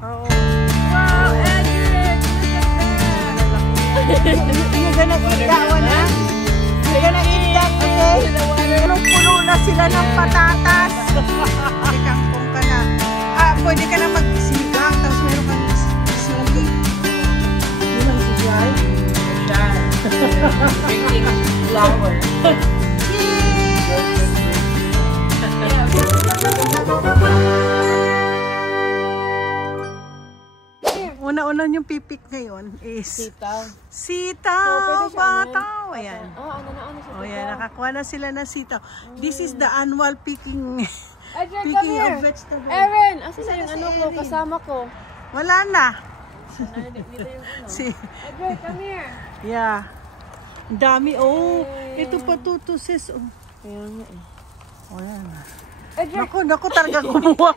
Oo. Wow, Edric! Look at that! You're gonna eat that one, ha? You're gonna eat that, okay? Punong-puno na sila ng patatas. May kangkong ka na. Pwede ka na mag-sinigang, tapos meron kang sili. Yun ang sijay. Drinking flour. Una-una yung pipik ngayon is Sitaw. sitaw, bataw. Ayan. Ano Ayan, nakakuha na sila ng sitaw. This is the annual picking Edric, come picking here. of vegetables. Erin, asan na yung ano ko, kasama ko? Wala na. Dito yung ano. Si, Edric, come here. yeah. Ang dami. Oh, ito pa to sis. Oh. Kaya nga eh. Oh, yan. Edric, Naku, talaga kumuha.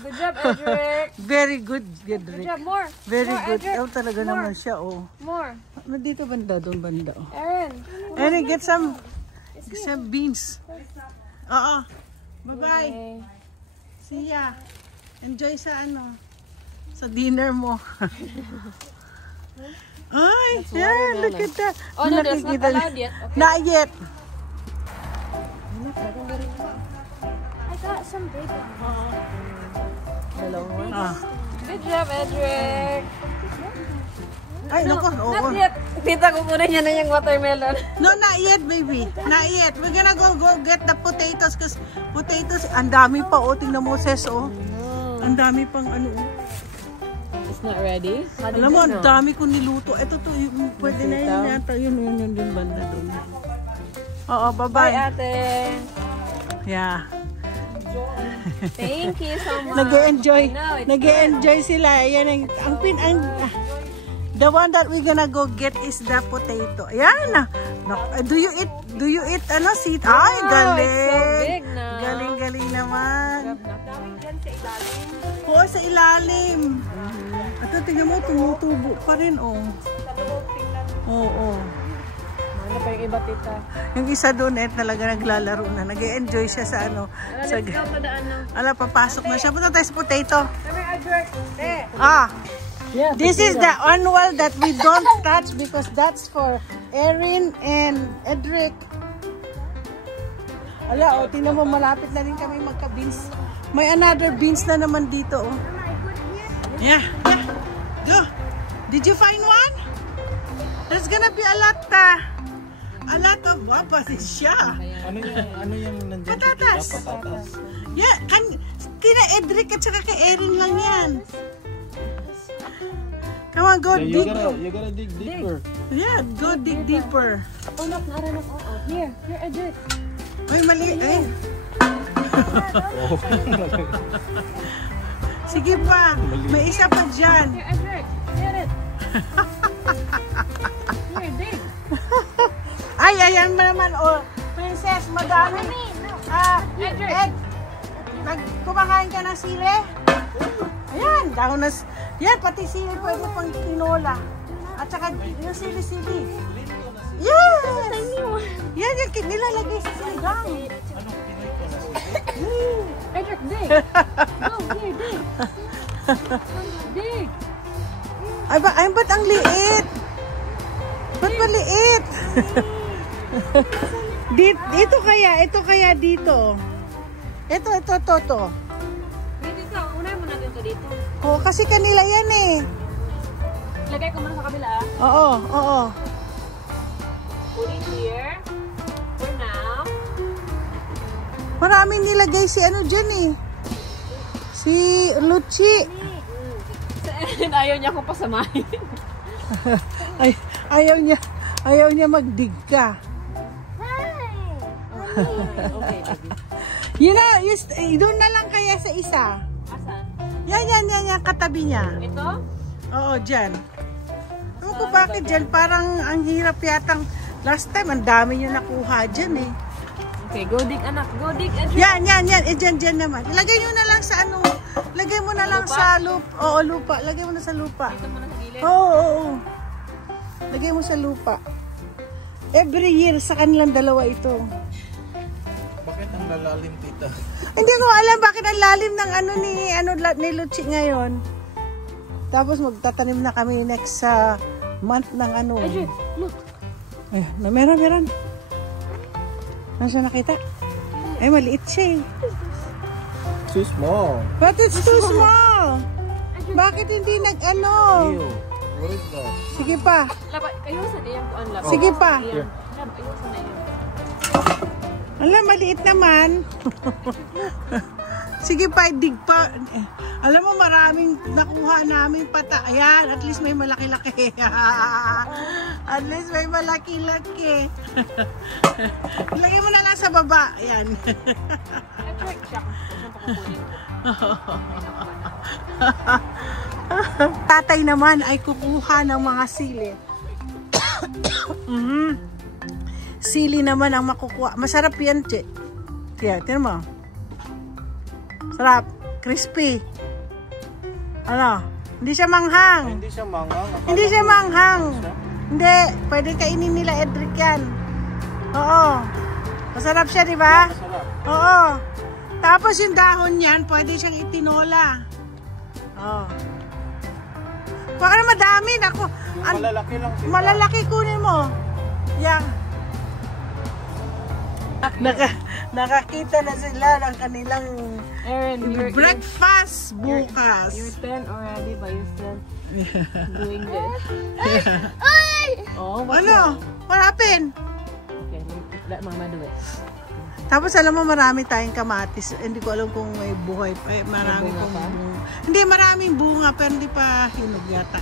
good job, Edric. Very good, Good Gedrick. job, more. Very More, good. Edric. Oh, talaga More. naman siya, oh. More. Ano dito banda, doon banda, oh. Erin. And get some beans. Oo. Bye-bye. Okay. See ya. Enjoy sa ano, sa dinner mo. Ay, yeah, look at that. Oh, no, that's not allowed yet. Okay. Not yet. I got some big ones. Ah. Good job, Edric. Ay, naku. Oo. Not yet. Tita, kukunin niya na yung watermelon. No, not yet, baby. Not yet. We're gonna go get the potatoes because potatoes, ang dami pa, oh. Tingnan mo, sis, oh. Ang dami pang ano, oh. It's not ready? Alam mo, ang dami kong niluto. Ito to, yung, pwede na yun yata. Yun, banda doon. Oo, Bye, bye-bye. ate. Yeah. Thank you so much. Nag-e-enjoy. No, it's Nag-e-enjoy sila. Ayan, the one that we're gonna go get is the potato. Ayan. Do you eat ano, seed? Ay, galing. It's so big na. Galing naman. Daming dyan sa ilalim. Oo, sa ilalim. Ito, tingnan mo, tumutubo pa rin, oh. Sa loob, tingnan. Oo. Ano pa yung iba, tita? Yung isa doon, talaga naglalaro na. Nag-e-enjoy siya sa ano. Sa, Let's go, padaan na. ala, papasok na siya. Punta tayo sa potato. Come here, Edric. There. Yeah, this is the annual that we don't touch because that's for Erin and Edric. Ala, tingnan mo, malapit na rin kami magka-beans. May another beans na naman dito, oh. Yeah. Go. Did you find one? There's gonna be a lot of wapas siya. Ano yung nandiyan? Patatas. Yeah, kina Edric at saka kay Erin lang yan. Come on, go dig. You gotta dig deeper. Yeah, go dig deeper. Oh, look, naranas ko. Here, Edric. Ay, mali. Ay. Sige pa. May isa pa dyan. Here, Edric. Get it. Here, dig. Ay, ayan mo naman. Oh, princess, madami. Ed, kumakain ka ng sili? Ayan, dahon na. Yan, pati sili pwede pang tinola. At saka yung sili-sili. Yes! Yan, yung nilalagay sa siligang. Edric, dig. Go, here, dig. Dig. Ay, ba't ang liit? Ba't maliit? Ito kaya dito. Ito. Dito, unahin mo natin ito dito. Oh, kasi kanila yan eh. Lagay ko muna sa kabila, ah. Oo. Put it here. For now. Maraming nilagay si ano dyan eh. Si Luchi. Ayaw niya akong pasamahin. Ay, ayaw niya magdig ka. Okay, baby. Yun na, doon na lang kaya sa isa. Asan? Yan, katabi niya. Ito? Oo, dyan. Ano ko bakit dyan? Parang ang hirap yatang last time, ang dami niya nakuha dyan eh. Okay, go dig, anak. Go dig, Edric. Yan. Dyan naman. Ilagay nyo na lang sa ano. Lagay mo na lang sa lupa. Oo, lupa. Lagay mo na sa lupa. Dito muna sa gilid. Oo. Lagay mo sa lupa. Every year sa kanilang dalawa ito. Bakit ang malalalim, tita. Hindi ko alam bakit ang lalim ng ni Luchi ngayon. Tapos magtatanim na kami next month ng ano. Adric, look. Ayun, meron. Nasa nakita? Ay, maliit siya eh. Too small. But it's too small. Bakit hindi nag-ano? Ew. What is that? Sige pa. Labat, kayo sa niyang buwan labat. Sige pa. Ayan. Kayo sa niyang. Alam, maliit naman. Sige pa, dig pa. Alam mo, maraming nakuha namin pata. Ayan, at least may malaki-laki. At least may malaki-laki. Ilagay mo na lang sa baba. Ayan. Adric, siya. Saan pa kukunin? Tatay naman ay kukuha ng mga sili. Sili naman ang makukuha. Masarap yan, che. Tiyan mo. Sarap. Crispy. Ano? Hindi siya manghang. Hindi siya mangang. Hindi siya manghang. Hindi. Pwede kainin nila, Edric, yan. Oo. Masarap siya, di ba? Masarap. Oo. Tapos yung dahon niyan, pwede siyang itinola. Oo. Kuha ka na madami. Naku. Malalaki lang, tita. Malalaki kunin mo. Yan. Nakakita na sila ng kanilang Aaron, breakfast bukas. You're 10 already by yourself doing this. Oh, what's Ano? What happened? Okay, let Mama do it. Tapos alam mo marami tayong kamatis. Hindi ko alam kung may buhay pa. Marami May bunga pong pa? bunga. Hindi, maraming bunga pero hindi pa hinog yata.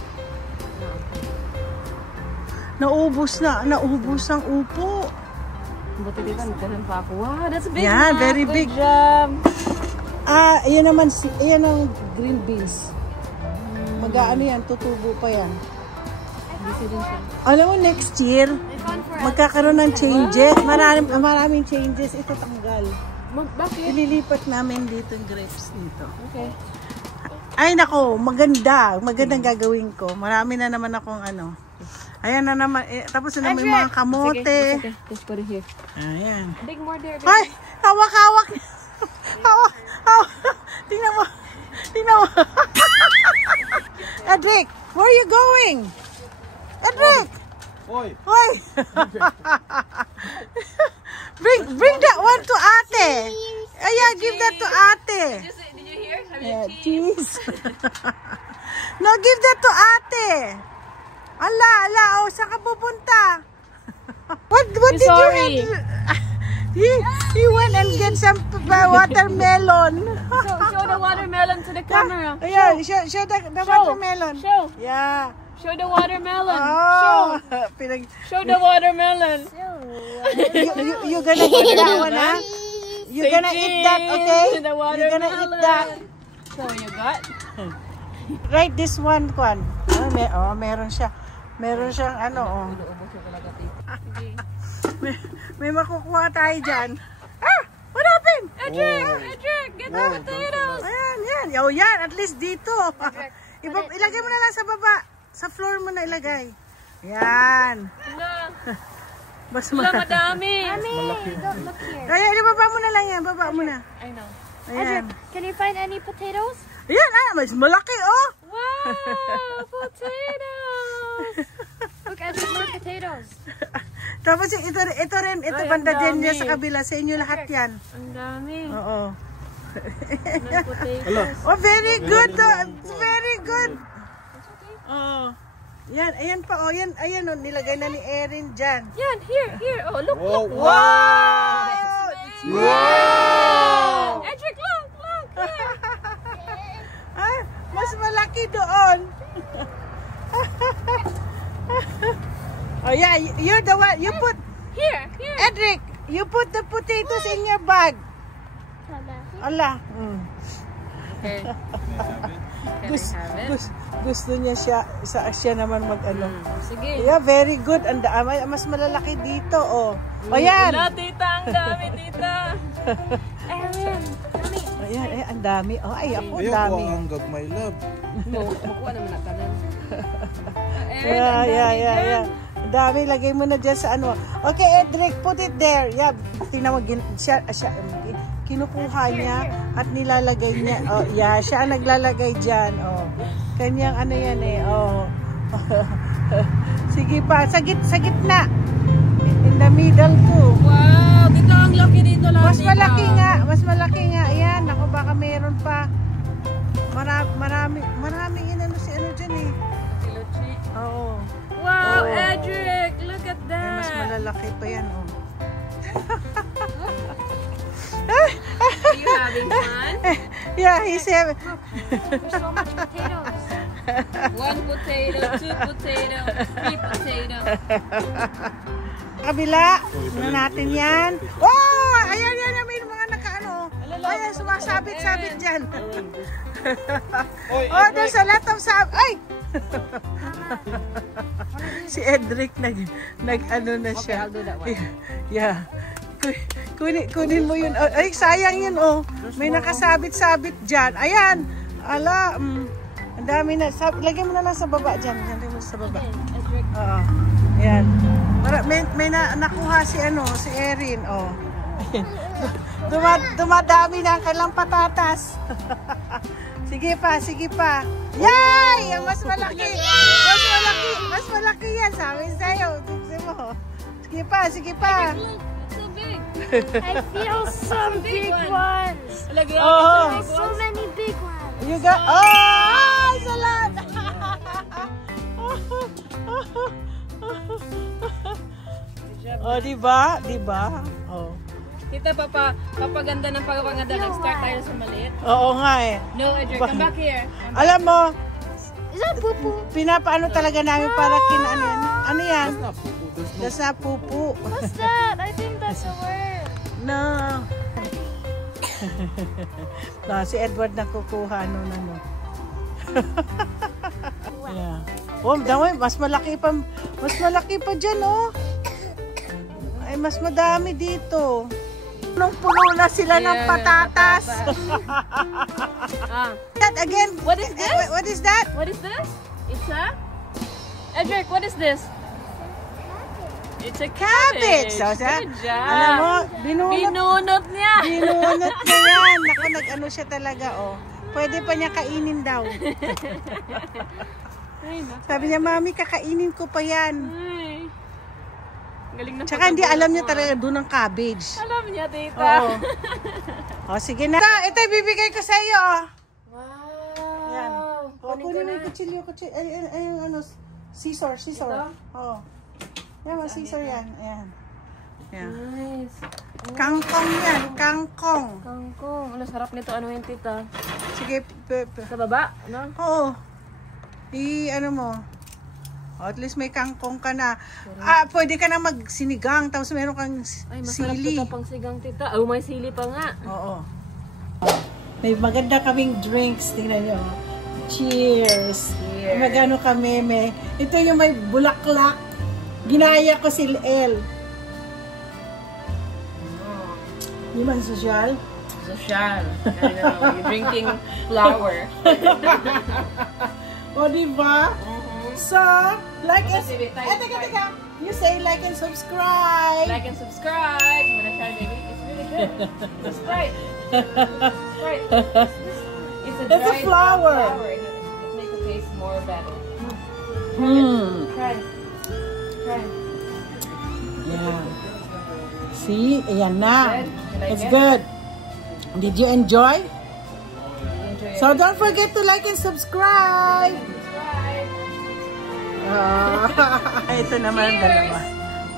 Naubos ang upo. Buti dito, nagkaroon pa ako. Wow, that's big. Yeah, Mom. very Good big. job. Ayan naman, ayan ang green beans. Mag-ano yan, tutubo pa yan. Busy din siya. Alam mo, next year, magkakaroon ng changes. Maraming changes. Ito tanggal. Bakit? Ililipat namin dito yung grapes dito. Okay. Ay nako, magandang gagawin ko. Marami na naman akong ano. Ayan na naman, tapos na naman yung mga kamote. Sige, let's put it here. Ayan. Dig more there, baby. Ay, hawak. Hawak. Tingnan mo. Edric, where are you going? Edric! Hoy! Hoy! bring that one to ate. Ayan, give that to ate. Did you hear? Have Yeah, cheese. No, give that to ate. Ala, saan ka pupunta? What did sorry. you have? He went and get some watermelon. Show the watermelon to the camera. Ayan, show the watermelon. Show. Yeah. Show the watermelon. Oh, Show the watermelon. you gonna eat that one, huh? You're gonna eat that, okay? The You're gonna eat that. So you got? Right, this one, Kwan. Meron siya. Meron siyang ano, oh. May makukuha tayo dyan. Ah! What happened? Edric, get the potatoes. Ayan. Oh, yan. At least dito. Ilagay mo na lang sa baba. Sa floor mo na ilagay. Yan. Bas Madami. Don't look here. Ayan, ibaba mo na lang yan. Baba mo na. I know. Ayan. Can you find any potatoes? Ayan, mas malaki, oh. Wow, potatoes. Look, Edric, more potatoes. Tapos ito rin, ito Ay, banda ang din dami. dyan sa kabila. Sa inyo lahat yan. Ang dami. Oo. Ng potatoes. Oh, very good. Very good. Oh. Yan, ayan pa. Oh, yan, ayan, oh, nilagay na ni Erin dyan. Yan, here. Oh, look. Wow! Wow! Edric, look. Ah, mas malaki doon. Oh yeah, you're the one. You put Here. Edric. You put the potatoes in your bag. Allah. Okay. Gusto niya siya naman mag-ano. Sige. Yeah, very good. Mas malalaki dito, oh. O yan. Wala, tita. Ang dami, tita. Ayan. Ayan, ang dami. Oh, ay, ako, ang Ayaw dami. ko ang gagmay love. Makuha naman na tanan. Yeah. Ang dami, lagay mo na dyan sa ano. Okay, Edric, put it there. Yeah, tingnan mo, kinukuha niya at nilalagay niya. Oh, yeah, siya ang naglalagay dyan. Oh. Kanyang ano yan eh. Oh. Sige pa, sa gitna. In the middle too. Wow, dito ang laki dito lang. Mas malaki nga. Ayan, ako baka mayroon pa. Maraming inano si ano dyan eh. Kilochi. Oo. Wow, Oh. Edric, look at Ay, that. mas malalaki pa yan oh. Are you having fun? Yeah, he's having... There's so much potatoes. 1 potato, 2 potato, 3 potato. Kabila, ano natin yan? Oh! Ayan, may mga nakaano. Ayan, sumasabit-sabit dyan. Oh, there's a lot of Ay! Si Edric nag-ano na siya. I'll do that one. Yeah. Kunin mo yun. Ay, sayang yun, oh. May nakasabit-sabit dyan. Ayan. Ala, ang dami na. Lagyan mo na lang sa baba dyan. Lagyan mo sa baba. Oo. Ayan. May nakuha si Erin, oh. Dumadami na ang kailang patatas. Sige pa. Yay! Ang mas malaki. Mas malaki yan. Sabi sa'yo. Tignan mo. Sige pa. So big. I feel some big ones. Oh. There's so many big ones. You got... Oh! Salat! Oh, diba? Oh. Tita, papaganda ng pagpapaganda. Nag-start tayo sa maliit. Oo nga eh. No, Edric, come back here. Alam mo, Is that poo-poo? pinapaano talaga namin para ano yan? Ano yan? That's not poo-poo. There's no... That's not pupu. What's that? I think that's a word. No. No, si Edward nakukuha ano. Yeah. Oh, dami, mas malaki pa dyan, oh. Ay, mas madami dito. Punong-puno na sila ng patatas. That again. What is this? What is that? What is this? It's a... Edric, what is this? It's a cabbage. So, Good job. alam mo, Binunot niya. binunot niya yan. Naku, nag-ano siya talaga, oh. Pwede pa niya kainin daw. Ay, naku. Sabi niya, Mami, kakainin ko pa yan. Ay. Galing na. Tsaka hindi alam niya talaga doon ang cabbage. Alam niya, tita. Oo. O, sige na. Ito, ibibigay ko sa iyo, oh. Wow. Yan. O, kunin mo yung kutsilyo. Ay, ano, scissor. Ito? Oo. Yan, mga scissor yan. Ayan. Yan. Nice. Kangkong yan, kangkong. Kangkong. Ano, sarap nito. Ano yung tita? Sige, Sa baba? Ano? oo. Ano mo. O, at least may kangkong ka na. Pwede ka na magsinigang, tapos meron kang Ay, masarap sili. ito pang sigang, tita. Oh, may sili pa nga. Oo. May maganda kaming drinks. Tingnan nyo. Cheers. Cheers. Magano kami. Ito yung may bulaklak. Ginaya ko si El. Di man social? Social. You're drinking flour. O, diba? So, like and... Teka. You say like and subscribe. Like and subscribe. You wanna try, baby? It's really good. It's a Sprite. Sprite. It's a dried flour. It makes the taste more better. Try. Yeah. See? Ayan na. Good? You like It's it? good. Did you enjoy? Enjoy So, don't forget to like and subscribe. subscribe. Ito naman ang dalawa.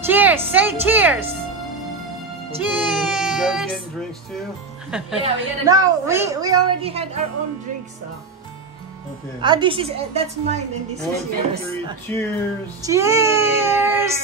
Cheers! Say cheers! You guys Cheers! getting drinks too? Yeah, we gotta No, drink we already had our own drinks. Okay. This is that's mine and this 1, is 2, yours. 3, cheers! Cheers!